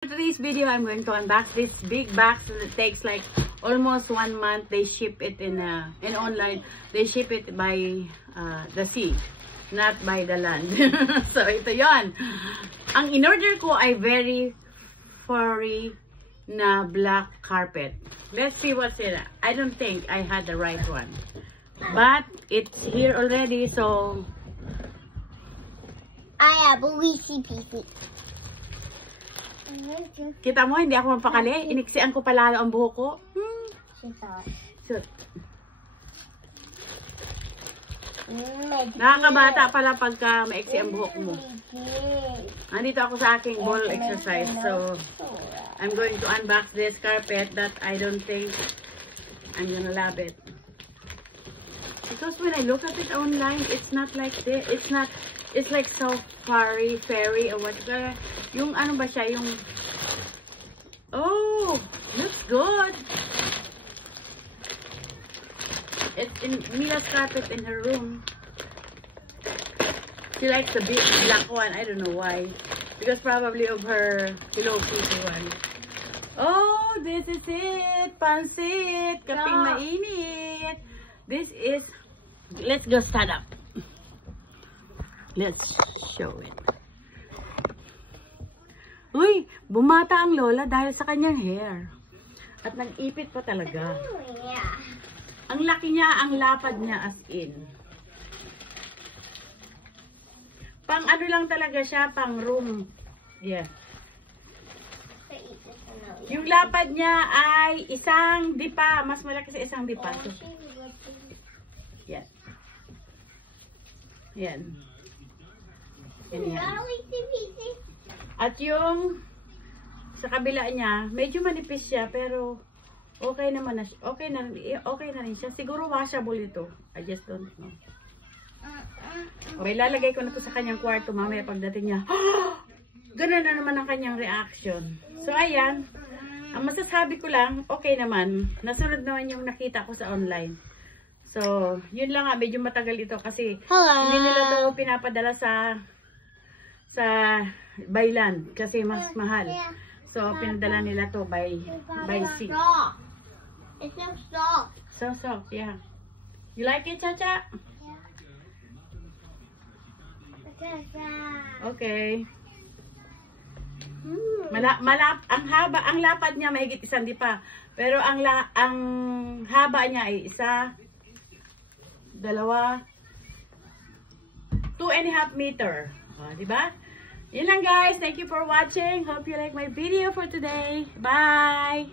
For today's video, I'm going to unbox this big box that takes like almost 1 month. They ship it in online. They ship it by the sea, not by the land. So ito yon. Ang in-order ko ay very furry na black carpet. Let's see what's in it. I don't think I had the right one, but it's here already. So I have a weezy peasy. Kita mo, hindi ako mapakali. Iniksian ko palalo ang buhok ko. So, nakakabata pala pagka maiksi ang buhok mo. Nandito ako sa aking ball exercise. So, I'm going to unbox this carpet that I don't think I'm gonna love it. Because when I look at it online, it's not like this. It's like so fairy or whatever. Yung ano ba siya? Yung... Oh! Looks good! It's in Mila's carpet in her room. She likes the big black one. I don't know why. Because probably of her Hello Kitty one. Oh! This is it! Pansit! Kaping mainit! This is... Let's go stand up. Let's show it. Uy, bumata ang lola dahil sa kanyang hair. At nag-ipit pa talaga. Ang laki niya, ang lapad niya as in. Pang ano lang talaga siya, pang room. Yeah. Yung lapad niya ay isang dipa. Mas malaki sa isang dipa. So, yan. Yan. At yung sa kabila niya, medyo manipis siya pero okay naman na siya. Okay na rin siya. Siguro washable ito. I just don't know. Okay, lalagay ko na to sa kanyang kwarto mamaya pagdating niya. Ganun na naman ang kanyang reaction. So ayan, ang masasabi ko lang, okay naman. Nasunod naman yung nakita ko sa online. So, yun lang nga, medyo matagal ito kasi hindi nila to pinapadala sa by land kasi mas mahal. So, pinadala nila to by sea. It's so soft. So soft, yeah. You like it, Chacha? Okay. Ang lapad niya mahigit isang dipa. Pero ang haba niya ay isa, dalawa, 2.5 meter. Diba? Yun lang guys. Thank you for watching. Hope you like my video for today. Bye!